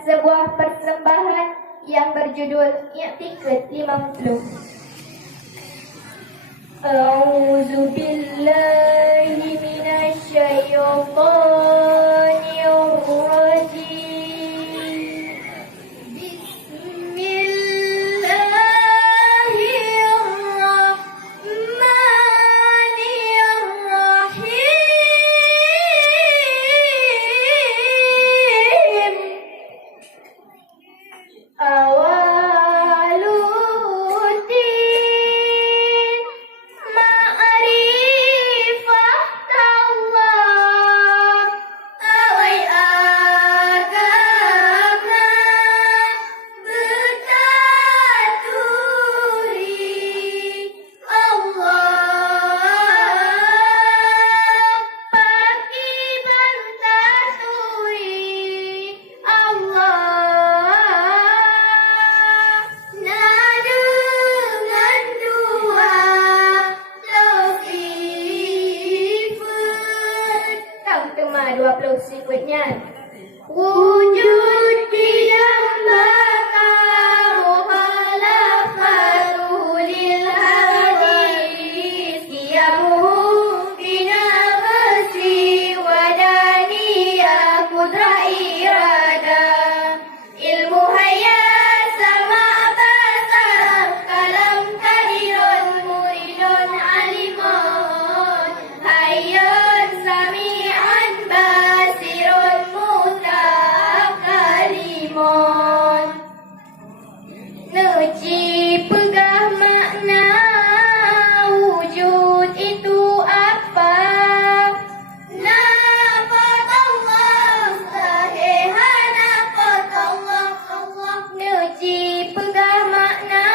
sebuah persembahan yang berjudul I'tikad 50. A'udzu billahi minasy syaithanir rajim. Tema 20 berikutnya. Wujud tidak baka muhalafatu lil hadis qiyamuhu bina basi wadaniya kudra irada ilmu hayya sama basar kalam kadirun muridun alimun hayyun sami'an basirun mutakalimun. Nuji pegah makna wujud itu apa? Nafat Allah sahihan nafat Allah. Nuji pegah makna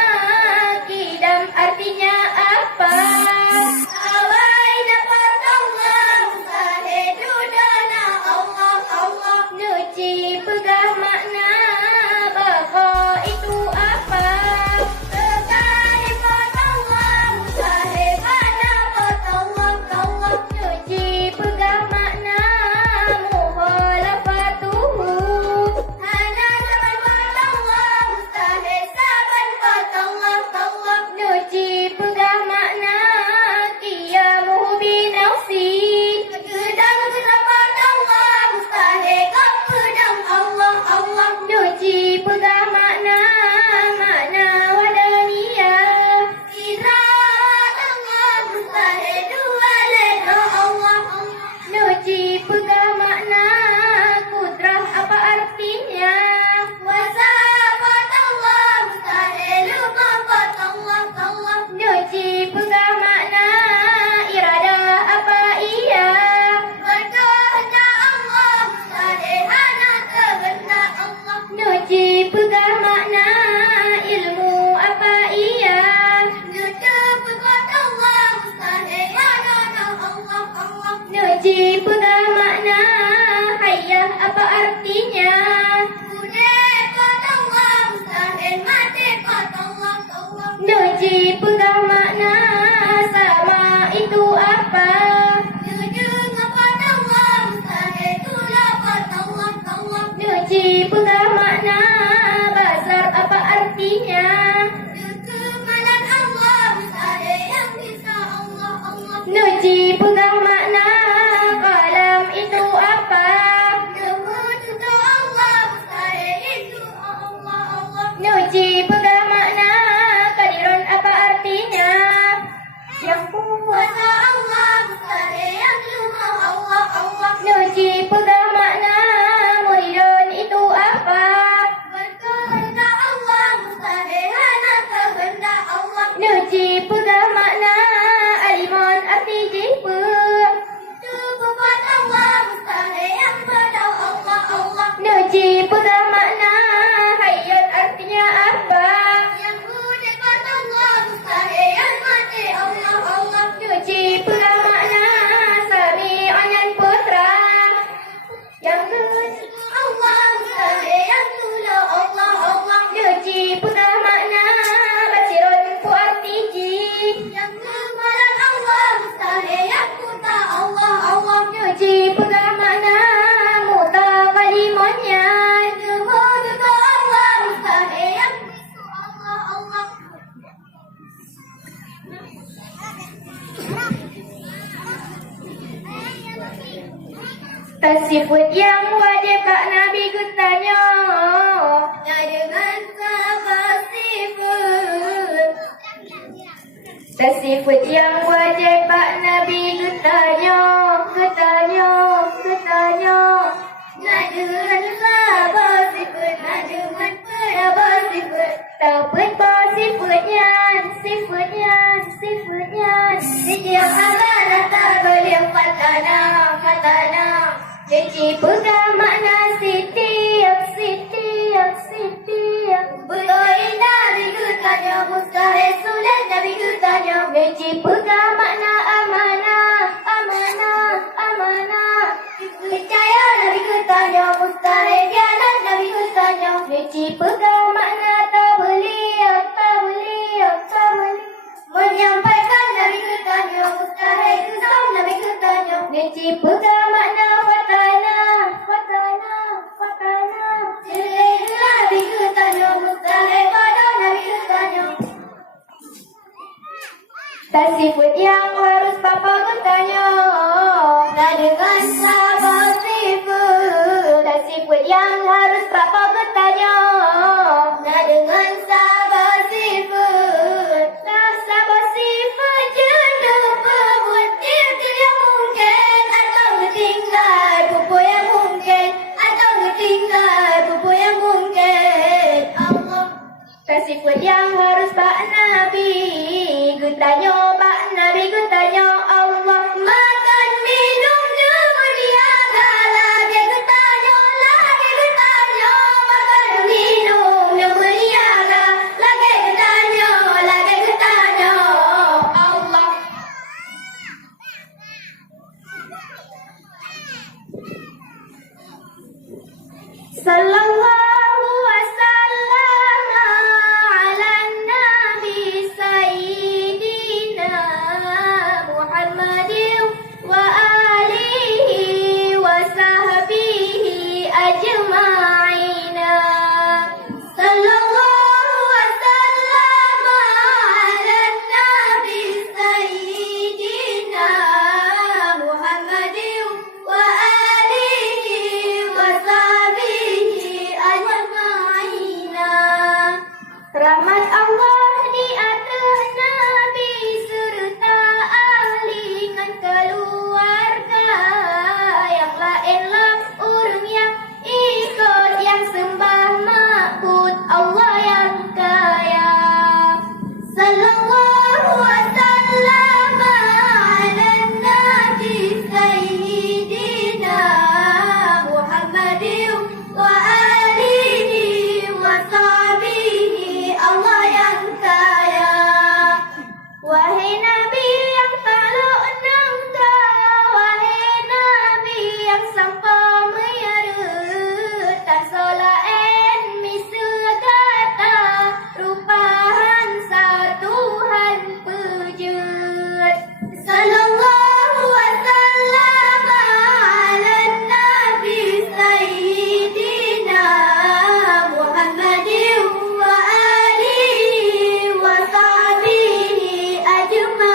kidam artinya apa? Awai nafat Allah sahidudana Allah Allah. Nuji pegah makna baka itu apa? Sahifat Allah sahiban nafat Allah Allah. Nuji pegah makna muhalafatuhu hana zaman fat Allah mustahil saban fat Allah Allah. Nuji pegah makna qiyamuhu binafsi kedang fat Allah mustahil kedang Allah Allah. Nuji pegah makna wadaniyah idrat Allah mustahil dua lena Allah Allah. Nuji pegah makna kudrah apa artinya? Wasafat Allah mustahil mafat Allah Allah. Nuji pegah makna irada apa iya? Berkehendak Allah mustahil hana kehendak Allah. Nuji pegah makna ilmu apa iya? Nutup Allah mustahil hana Allah Allah. Nuji pegah makna hayyah apa artinya? Urip Allah mustahil mati Allah Allah. Nuji pegah makna sama itu apa? Jujur ngafat Allah mustahil tulafat Allah Allah. Nuji pegah makna basar apa artinya? Kemalan Allah mustahil yang bisa Allah Allah. Nuji pegah makna kalam itu apa? Nuhud untuk Allah mustahil itu Allah Allah. Nuji pegah makna kadirun apa artinya? Nuji pegang makna alimun arti jipa. Buat Allah mustahil yang pada Allah Allah. Nuji pegang makna hayat artinya apa? Yang mudah kata Allah mustahil yang mati Allah Allah. Nuji pegang makna sami'un dan putra. Yang Allah mustahil yang tula Allah Allah. Nuji pegang makna basirun pu arti jin. Yang kemalan Allah mustahil yang buta Allah Allah. Nuji pegang makna muta kalimonnya. Kemuduka Allah mustahil yang bisu Allah Allah. Tasifut yang wajib Kak Nabi kutanya. Nah dengan sahabat sifut. Tasifut yang wajib Kak Nabi kutanya. Nah dengan sahabat sifut. Nah dengan sahabat sifut. Taupun sifatnya. Setiap amanah tak boleh fatana. Jadi pegang makna setiap. Betul Nabi kutanya mustahil sulit Nabi kutanya. Jadi pegang makna amanah. Percaya Nabi kutanya mustahil khianat Nabi kutanya. Jadi pegang makna tak boleh. Menyampaikan Nabi kutanya mustahil kusam Nabi kutanya. Jadi pegang makna fatana. Jelek Nabi kutanya mustahil pada Nabi kutanya. Tasifut yang harus papa kutanya. Nah dengan sahabat sifut. Tasifut yang harus papa kutanya. Nah dengan sahabat sifut. Nah sahabat sifat jenuh berbuat diri yang mungkin. Atau ketinggal buku yang mungkin. Atau ketinggal buku yang mungkin. Allah. Tasifut yang harus Pak Nabi kutanya. Pak Nabi kutanya Allah. Makan minum berniaga. Lagi kutanya. Makan minum berniaga. Lagi kutanya. Allah. Sallallahu wasallam ala nabi sayyidina Muhammadin wa alihi wa sahbihi ajma'ina. Sallallahu wasallam ala nabi sayyidina Muhammadin wa alihi wa sahbihi ajma'ina. Rahmat Allah di atas Nabi serta ahli dan keluarga. Yang lainlah orang yang ikut yang sembah ma'bud Allah yang kaya. Sallallahu wasallam ala nabi sayyidina Muhammadin wa alihi wa sahbihi Allah yang kaya. Wahai Nabi yang tak nangka, wahai Nabi yang sampai menyerut, tak solaen misa kata, rupahan satuhan pejut. Sallallahu wasallam ala nabi sayyidina Muhammadin wa alihi wa sahbihi ajma'in.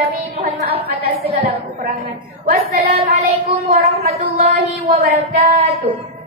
alamin. Mohon maaf atas segala kekurangan. Wassalamualaikum warahmatullahi wabarakatuh.